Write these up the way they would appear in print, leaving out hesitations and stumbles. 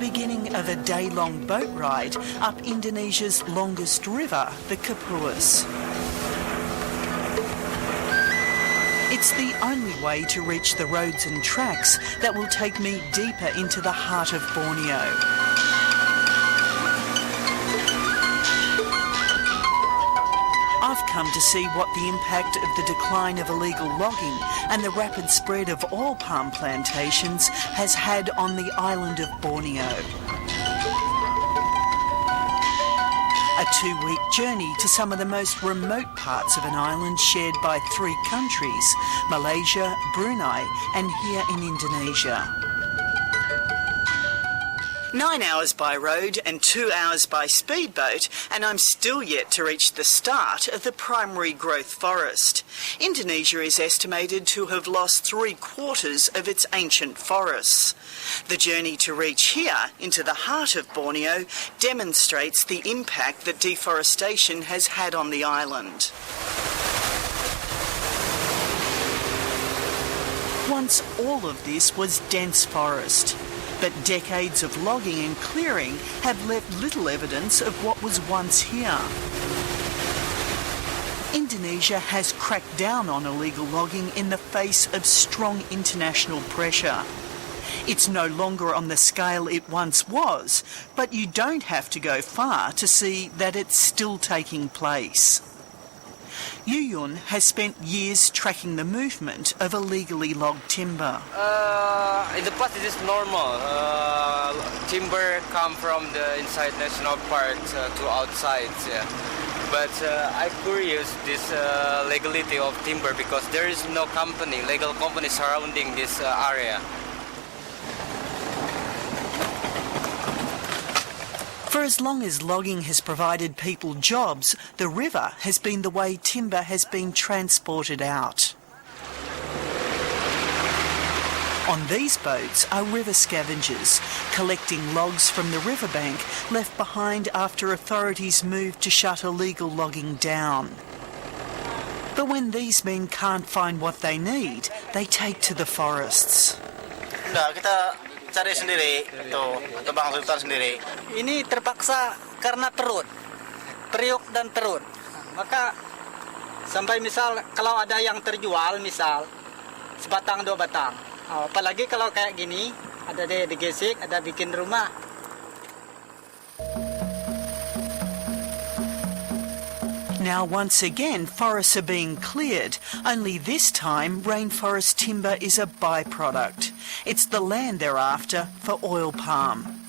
beginning of a day-long boat ride up Indonesia's longest river, the Kapuas. It's the only way to reach the roads and tracks that will take me deeper into the heart of Borneo. I've come to see what the impact of the decline of illegal logging and the rapid spread of oil palm plantations has had on the island of Borneo. A 2-week journey to some of the most remote parts of an island shared by 3 countries, Malaysia, Brunei and here in Indonesia. 9 hours by road and 2 hours by speedboat, and I'm still yet to reach the start of the primary growth forest. Indonesia is estimated to have lost 3/4 of its ancient forests. The journey to reach here, into the heart of Borneo, demonstrates the impact that deforestation has had on the island. Once all of this was dense forest, but decades of logging and clearing have left little evidence of what was once here. Indonesia has cracked down on illegal logging in the face of strong international pressure. It's no longer on the scale it once was, but you don't have to go far to see that it's still taking place. Yuyun has spent years tracking the movement of illegally logged timber. In the past, it is normal. Timber come from the inside national parks to outside. Yeah. But I'm curious this legality of timber because there is no legal company surrounding this area. For as long as logging has provided people jobs, the river has been the way timber has been transported out. On these boats are river scavengers, collecting logs from the riverbank left behind after authorities moved to shut illegal logging down. But when these men can't find what they need, they take to the forests. Cari sendiri, tuh, tebang hutan sendiri. Ini terpaksa karena periuk dan perut. Maka sampai misal kalau ada yang terjual, misal sebatang 2 batang. Apalagi kalau kayak gini, ada digesek, ada bikin rumah. Now once again forests are being cleared, only this time rainforest timber is a byproduct. It's the land they're after for oil palm.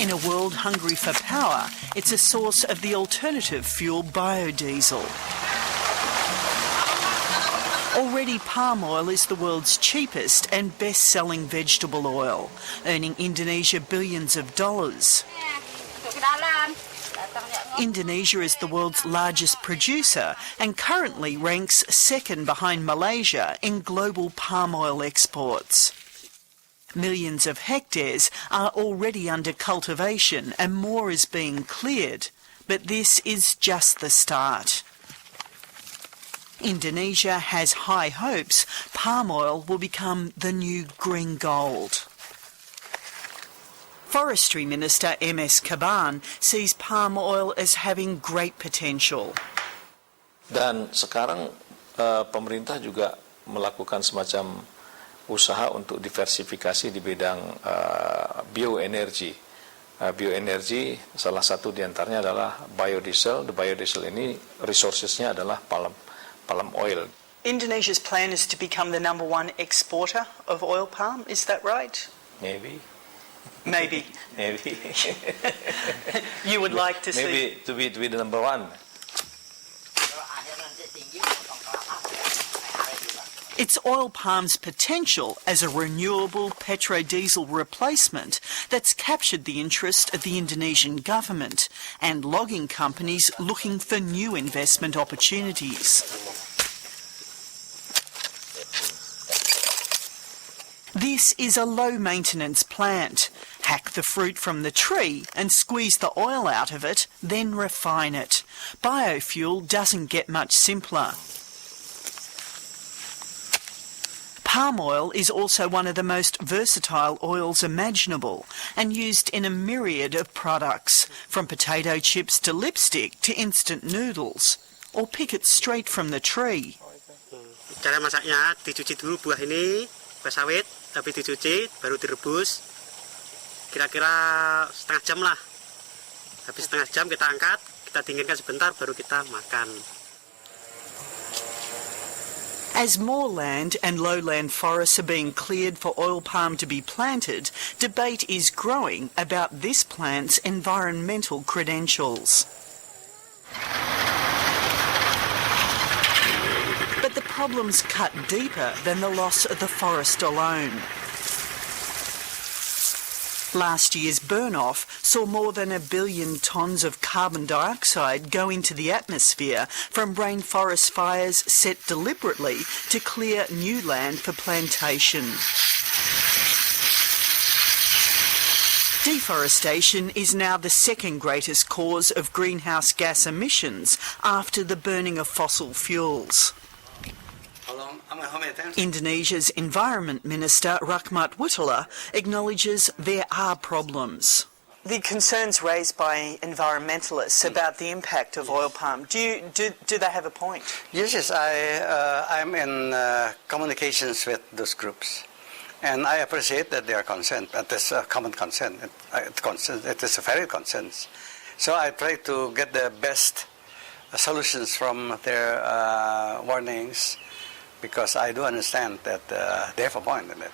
In a world hungry for power, it's a source of the alternative fuel biodiesel. Already palm oil is the world's cheapest and best-selling vegetable oil, earning Indonesia billions of dollars. Indonesia is the world's largest producer and currently ranks second behind Malaysia in global palm oil exports. Millions of hectares are already under cultivation and more is being cleared, but this is just the start. Indonesia has high hopes palm oil will become the new green gold. Forestry Minister MS Kaban sees palm oil as having great potential. Dan sekarang pemerintah juga melakukan semacam usaha untuk diversifikasi di bidang bioenergi. Bioenergi salah satu diantaranya adalah biodiesel. The biodiesel ini resourcesnya adalah palm oil. Indonesia's plan is to become the #1 exporter of oil palm, is that right? Maybe. Maybe. Maybe. You would like to see... Maybe to be the #1. It's oil palm's potential as a renewable petrodiesel replacement that's captured the interest of the Indonesian government and logging companies looking for new investment opportunities. This is a low-maintenance plant. Hack the fruit from the tree and squeeze the oil out of it, then refine it. Biofuel doesn't get much simpler. Palm oil is also one of the most versatile oils imaginable and used in a myriad of products, from potato chips to lipstick to instant noodles, or pick it straight from the tree. Cara masaknya, dicuci dulu buah ini, buah sawit, tapi dicuci, baru direbus. Kira-kira setengah jam lah. Habis setengah jam kita angkat, kita dinginkan sebentar, baru kita makan. As more land and lowland forests are being cleared for oil palm to be planted, debate is growing about this plant's environmental credentials. But the problems cut deeper than the loss of the forest alone. Last year's burn-off saw more than 1 billion tonnes of carbon dioxide go into the atmosphere from rainforest fires set deliberately to clear new land for plantation. Deforestation is now the second greatest cause of greenhouse gas emissions after the burning of fossil fuels. Indonesia's Environment Minister Rahmat Wutala acknowledges there are problems. The concerns raised by environmentalists about the impact of oil palm, do they have a point? Yes, I'm in communications with those groups, and I appreciate that they are concerned. That is a common concern. It is a valid concern. So I try to get the best solutions from their warnings, because I do understand that they have a point in it.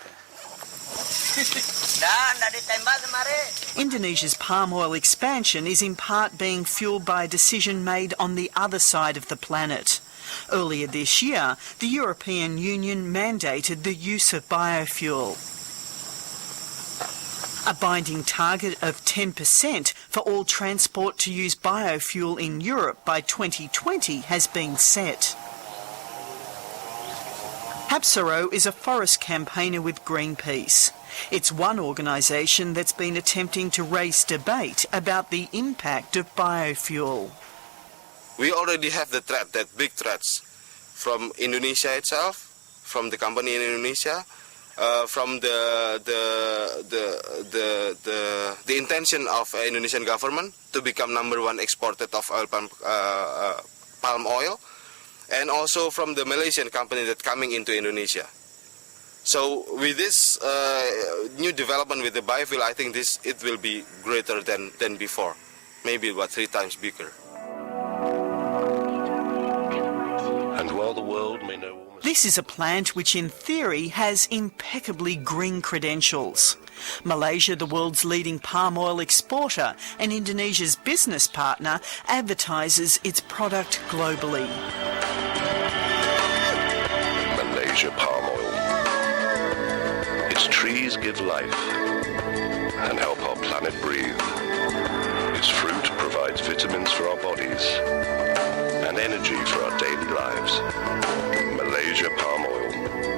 Indonesia's palm oil expansion is in part being fuelled by a decision made on the other side of the planet. Earlier this year, the European Union mandated the use of biofuel. A binding target of 10% for all transport to use biofuel in Europe by 2020 has been set. Hapsoro is a forest campaigner with Greenpeace. It's one organisation that's been attempting to raise debate about the impact of biofuel. We already have the threat, that big threats, from Indonesia itself, from the company in Indonesia, from the intention of Indonesian government to become #1 exporter of palm oil, and also from the Malaysian company that's coming into Indonesia. So with this new development with the biofuel, I think it will be greater than before, maybe about 3 times bigger. And while the world may know... This is a plant which in theory has impeccably green credentials. Malaysia, the world's leading palm oil exporter and Indonesia's business partner, advertises its product globally. Malaysia palm oil. Its trees give life and help our planet breathe. Its fruit provides vitamins for our bodies and energy for our daily lives. Malaysia palm oil,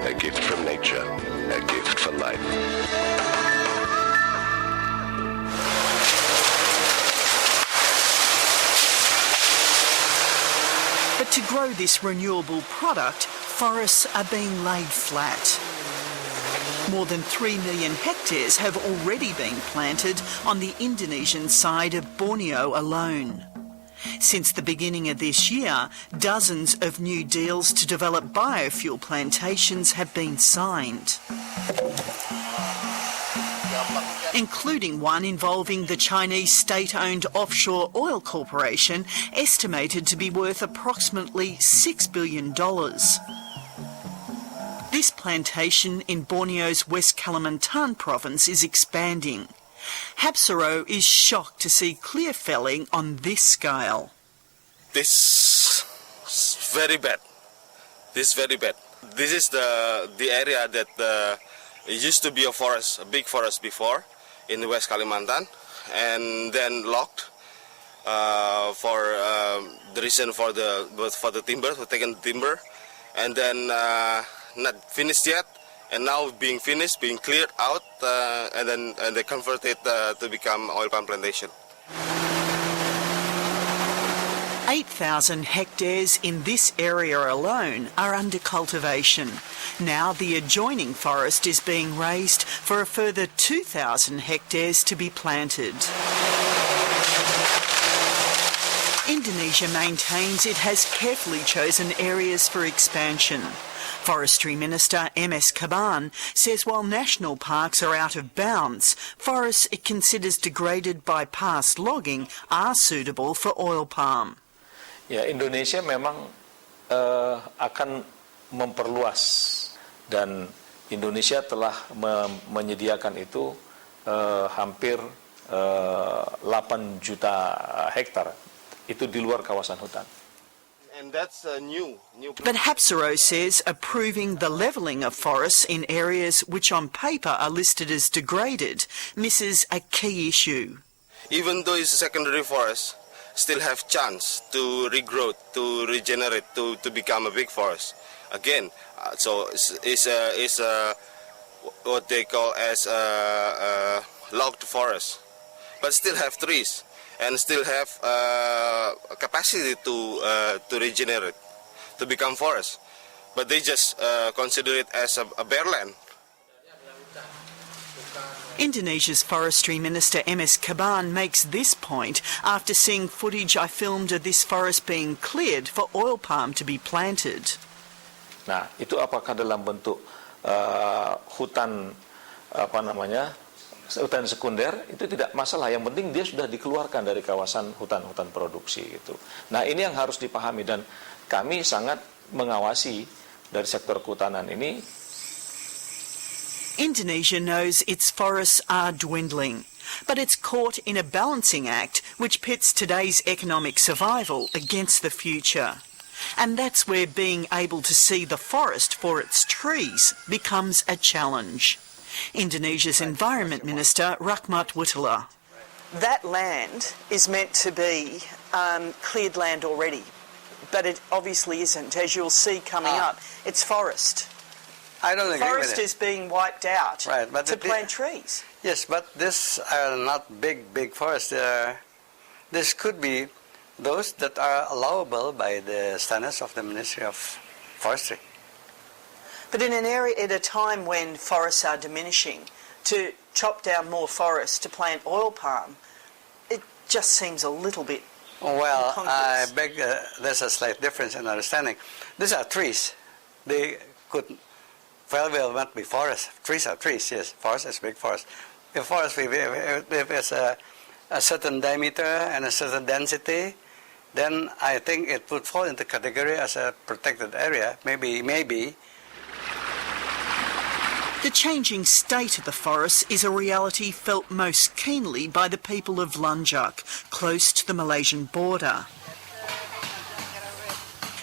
a gift from nature, a gift for life. But to grow this renewable product, forests are being laid flat. More than 3 million hectares have already been planted on the Indonesian side of Borneo alone. Since the beginning of this year, dozens of new deals to develop biofuel plantations have been signed, including one involving the Chinese state-owned offshore oil corporation, estimated to be worth approximately $6 billion. This plantation in Borneo's West Kalimantan province is expanding. Hapsoro is shocked to see clear felling on this scale. This is very bad. This is the area that it used to be a forest, a big forest before, in the West Kalimantan, and then locked for the reason for the timber, for taking timber, and then not finished yet, and now being finished, being cleared out, and then they convert it to become oil palm plantation. 8 8,000 hectares in this area alone are under cultivation. Now the adjoining forest is being razed for a further 2,000 hectares to be planted. Indonesia maintains it has carefully chosen areas for expansion. Forestry Minister MS Kaban says while national parks are out of bounds, forests it considers degraded by past logging are suitable for oil palm. Ya, Indonesia memang akan memperluas dan Indonesia telah menyediakan itu hampir 8 juta hektar itu di luar kawasan hutan. And that's new. But Hapsoro says approving the levelling of forests in areas which on paper are listed as degraded misses a key issue. Even though it's a secondary forest, still have chance to regrow, to regenerate, to become a big forest. Again, so it's what they call as a logged forest, but still have trees and still have capacity to regenerate, to become forest. But they just consider it as a bare land. Indonesia's Forestry Minister MS Kaban makes this point after seeing footage I filmed of this forest being cleared for oil palm to be planted. Nah, itu apakah dalam bentuk hutan hutan sekunder itu tidak masalah, yang penting dia sudah dikeluarkan dari kawasan hutan-hutan produksi itu. Nah, ini yang harus dipahami dan kami sangat mengawasi dari sektor kehutanan ini. Indonesia knows its forests are dwindling, but it's caught in a balancing act which pits today's economic survival against the future. And that's where being able to see the forest for its trees becomes a challenge. Indonesia's Environment Minister, Rahmat Wutala. That land is meant to be cleared land already, but it obviously isn't. As you'll see coming up, it's forest. I don't agree Forest with it. is being wiped out Right, but to plant trees. Yes, but these are not big forests. This could be those that are allowable by the standards of the Ministry of Forestry. But in an area at a time when forests are diminishing, to chop down more forests to plant oil palm, it just seems a little bit Well, I incongruous. beg, there's a slight difference in understanding. These are trees. They could well not be forests. Trees are trees, yes. Forest is big forest. If forest, if it's a certain diameter and a certain density, then I think it would fall into category as a protected area. Maybe. The changing state of the forests is a reality felt most keenly by the people of Lanjak, close to the Malaysian border.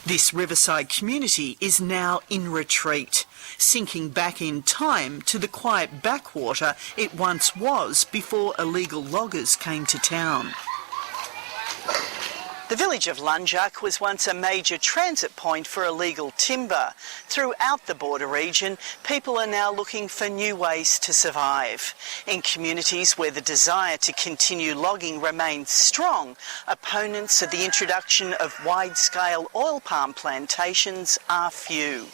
This riverside community is now in retreat, sinking back in time to the quiet backwater it once was before illegal loggers came to town. The village of Lanjak was once a major transit point for illegal timber. Throughout the border region, people are now looking for new ways to survive. In communities where the desire to continue logging remains strong, opponents of the introduction of wide-scale oil palm plantations are few.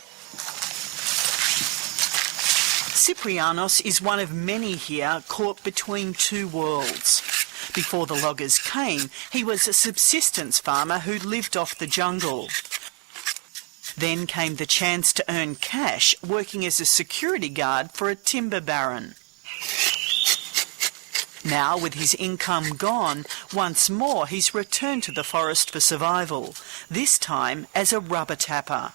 Ciprianos is one of many here caught between two worlds. Before the loggers came, he was a subsistence farmer who lived off the jungle. Then came the chance to earn cash working as a security guard for a timber baron. Now, with his income gone, once more he's returned to the forest for survival, this time as a rubber tapper.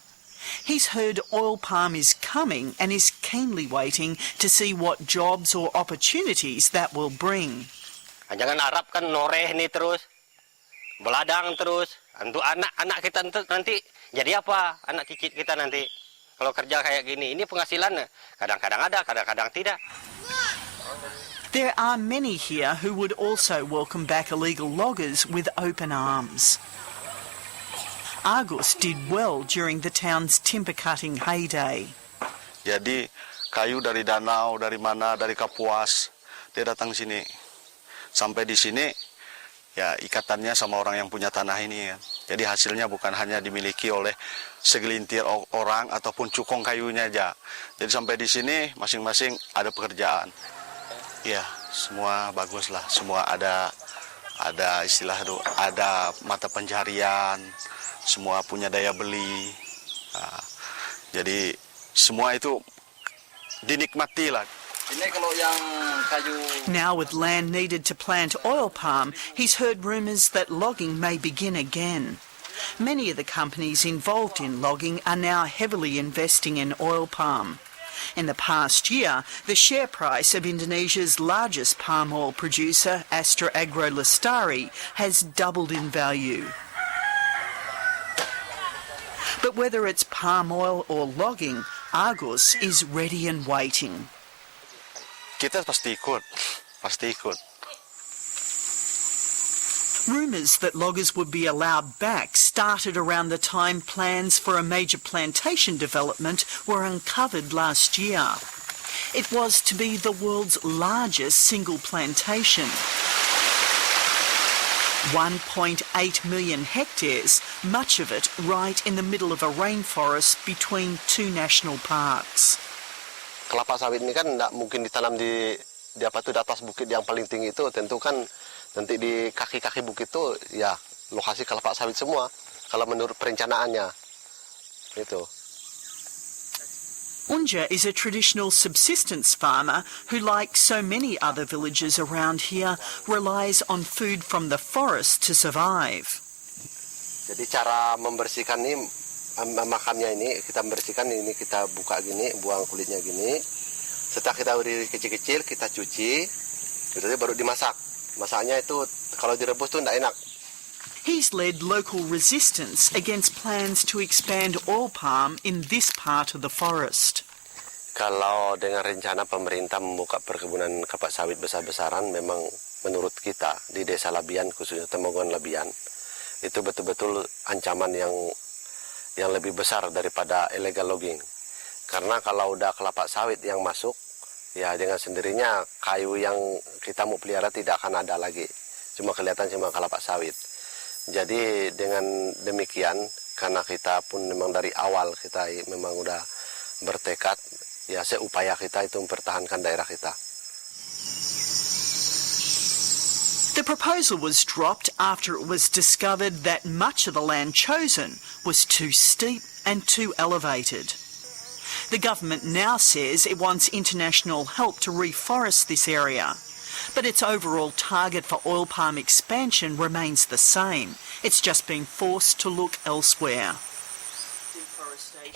He's heard oil palm is coming and is keenly waiting to see what jobs or opportunities that will bring. Jangan harap kan noreh nih terus, beladang terus. Untuk anak kita nanti jadi apa? Anak cicit kita nanti kalau kerja kayak gini. Ini penghasilannya kadang-kadang ada, kadang-kadang tidak. There are many here who would also welcome back illegal loggers with open arms. Agus did well during the town's timber cutting heyday. Jadi kayu dari danau, dari mana, dari Kapuas, dia datang sini. Sampai di sini ya ikatannya sama orang yang punya tanah ini kan. Jadi hasilnya bukan hanya dimiliki oleh segelintir orang ataupun cukong kayunya aja. Jadi sampai di sini masing-masing ada pekerjaan. Ya, semua bagus lah. Semua ada istilah itu, ada mata pencaharian, semua punya daya beli. Nah, jadi semua itu dinikmati lah. Now with land needed to plant oil palm, he's heard rumours that logging may begin again. Many of the companies involved in logging are now heavily investing in oil palm. In the past year, the share price of Indonesia's largest palm oil producer, Astra Agro Lestari, has doubled in value. But whether it's palm oil or logging, Argus is ready and waiting. Kita pasti ikut. Rumours that loggers would be allowed back started around the time plans for a major plantation development were uncovered last year. It was to be the world's largest single plantation. 1.8 million hectares, much of it right in the middle of a rainforest between two national parks. Kelapa sawit ini kan tidak mungkin ditanam di atas bukit yang paling tinggi itu, tentu kan nanti di kaki-kaki bukit itu ya lokasi kelapa sawit semua kalau menurut perencanaannya itu. Unja is a traditional subsistence farmer who, like so many other villages around here, relies on food from the forest to survive. Jadi cara membersihkan ini, makannya ini kita membersihkan ini, kita buka gini, buang kulitnya gini. Setelah kita udah kecil-kecil kita cuci, itu baru dimasak. Masaknya itu kalau direbus tuh tidak enak. He's led local resistance against plans to expand oil palm in this part of the forest. Kalau dengan rencana pemerintah membuka perkebunan kelapa sawit besar-besaran, memang menurut kita di Desa Labian, khususnya Temonggon Labian, itu betul-betul ancaman yang lebih besar daripada illegal logging. Karena kalau udah kelapa sawit yang masuk, ya dengan sendirinya kayu yang kita mau pelihara tidak akan ada lagi. Cuma kelihatan cuma kelapa sawit. Jadi dengan demikian, karena kita pun memang dari awal kita memang udah bertekad, ya seupaya kita itu mempertahankan daerah kita. The proposal was dropped after it was discovered that much of the land chosen was too steep and too elevated. The government now says it wants international help to reforest this area. But its overall target for oil palm expansion remains the same. It's just been forced to look elsewhere.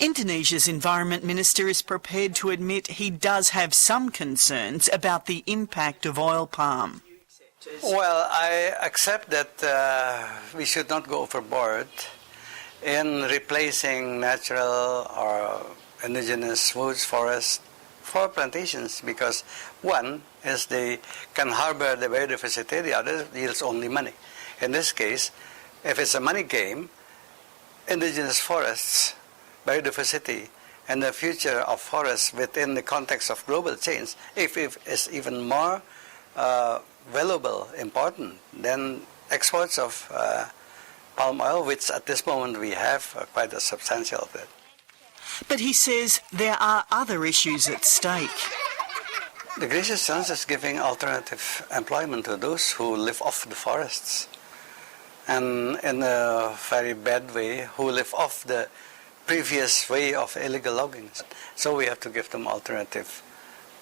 Indonesia's Environment Minister is prepared to admit he does have some concerns about the impact of oil palm. Well, I accept that we should not go overboard in replacing natural or indigenous woods, forests for plantations, because one is they can harbor the biodiversity, the other yields only money. In this case, if it's a money game, indigenous forests, biodiversity, and the future of forests within the context of global change, if it is even more valuable, important than exports of palm oil, which at this moment we have quite a substantial bit. But he says there are other issues at stake. The gracious chance is giving alternative employment to those who live off the forests, and in a very bad way, who live off the previous way of illegal logging. So we have to give them alternative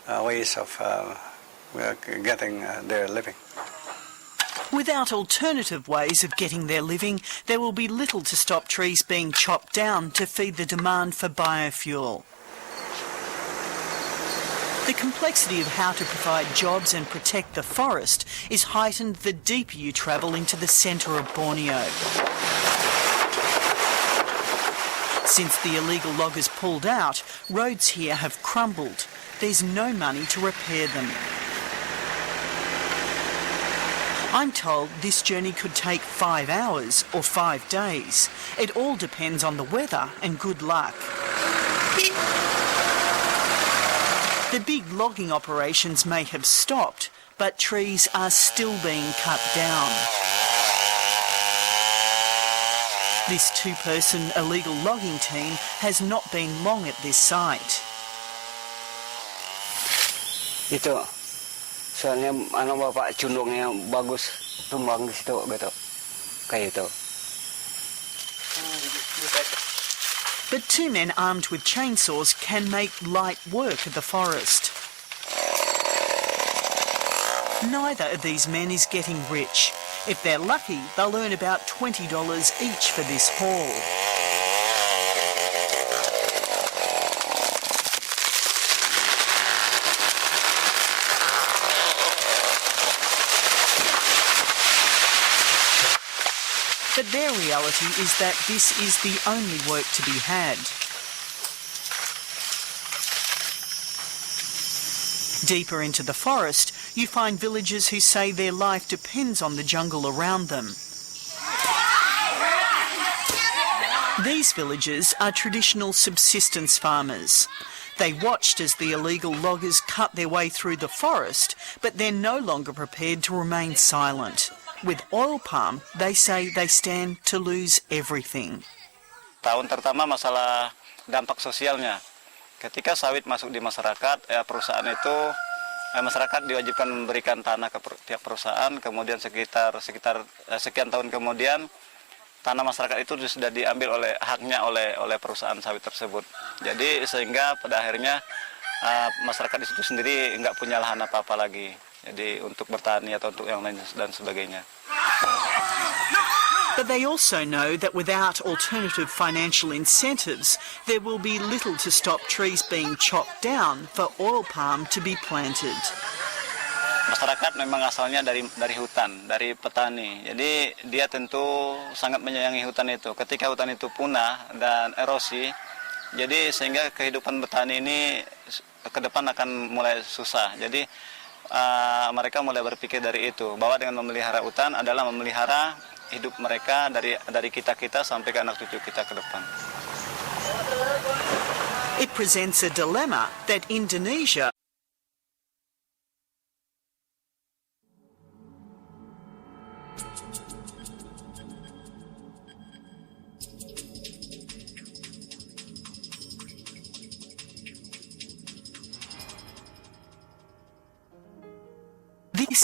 ways of getting their living. Without alternative ways of getting their living, there will be little to stop trees being chopped down to feed the demand for biofuel. The complexity of how to provide jobs and protect the forest is heightened the deeper you travel into the centre of Borneo. Since the illegal loggers pulled out, roads here have crumbled. There's no money to repair them. I'm told this journey could take 5 hours or 5 days. It all depends on the weather and good luck. The big logging operations may have stopped, but trees are still being cut down. This two-person illegal logging team has not been long at this site. Itu, soalnya anak bapak cundungnya bagus tumbang di situ gitu, kayak itu. But two men armed with chainsaws can make light work of the forest. Neither of these men is getting rich. If they're lucky, they'll earn about $20 each for this haul. But their reality is that this is the only work to be had. Deeper into the forest, you find villagers who say their life depends on the jungle around them. These villagers are traditional subsistence farmers. They watched as the illegal loggers cut their way through the forest, but they're no longer prepared to remain silent. With oil palm, they say they stand to lose everything. Tahun pertama masalah dampak sosialnya. Ketika sawit masuk di masyarakat, perusahaan itu masyarakat diwajibkan memberikan tanah ke pihak perusahaan, kemudian sekitar sekian tahun kemudian tanah masyarakat itu sudah diambil haknya oleh perusahaan sawit tersebut. Jadi sehingga pada akhirnya masyarakat di situ sendiri nggak punya lahan apa-apa lagi. Jadi untuk bertani atau untuk yang lain dan sebagainya. But they also know that without alternative financial incentives, there will be little to stop trees being chopped down for oil palm to be planted. Masyarakat memang asalnya dari hutan, dari petani. Jadi dia tentu sangat menyayangi hutan itu. Ketika hutan itu punah dan erosi, jadi sehingga kehidupan petani ini ke depan akan mulai susah. Jadi mereka mulai berpikir dari itu, bahwa dengan memelihara hutan adalah memelihara hidup mereka dari kita sampai ke anak cucu kita ke depan. It presents a dilemma that Indonesia